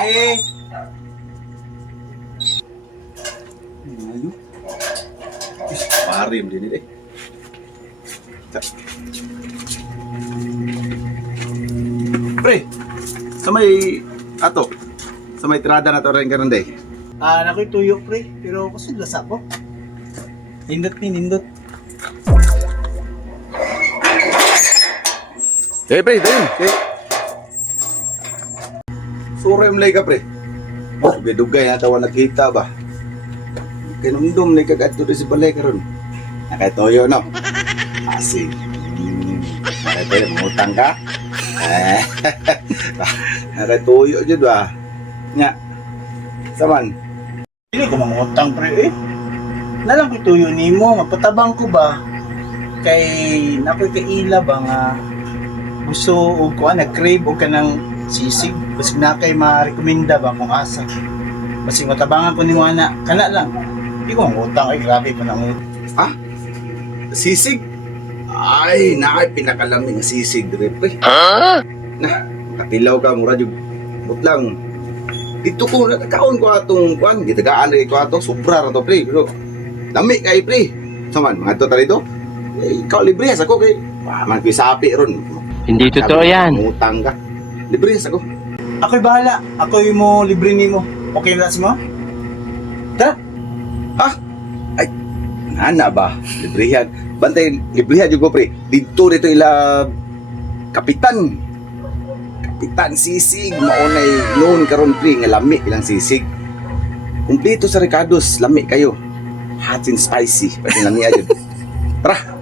Eh. Ayo. Parim din eh. Pre, sa may sa may tirada na to rin karon day. Nakoy tuyo pre, pero kasi lasa ko. Nindot ni nindot. Pre, dayon. Sura yung lay ka pre. Oh, dugay na tawa nakita ba? Kinumdum ni kagadto si balay karon. Nakatoyo no. Asig. Nakatoyo ngutang ka. Nakatoyo jud ba? Nya. Saman. Dili ko mangutang pre eh. Nalang ko tuyo nimo, mapatabang ko ba? Kay nakoy kaila ba nga gusto o ko nag-crave o kanang sisig. Basta na kay ma-recommenda ba kung asa. Basta matabangan ko nimo ana, kana lang. Di ko mangutang ay grabe pa nang Ah? Sisig? Ay, naay pinakalaming sisig dire pre. Na, katilaw ka mura jud. Butlang. Dito ko nakakaon ko atong kuan, gitagaan rin ko ato, sobra ra to pre. Pero lami kay pre. Saman mga to talito. Eh, ikaw libre sa ko kay man ko sapi ron. Hindi totoo yan. Utang ka. Libre sa ko. Ako'y bahala. Ako'y mo libre nimo. Okay na mo? Tara. Ha? Ay, nana ba? Librehan. Bantay, librehan jud ko pre. Dito ila kapitan. Kapitan sisig maunay noon karon pre nga lami ilang sisig. Kumpleto sa Ricardo's, lami kayo. Hot and spicy. Pati lami ajud. Tara.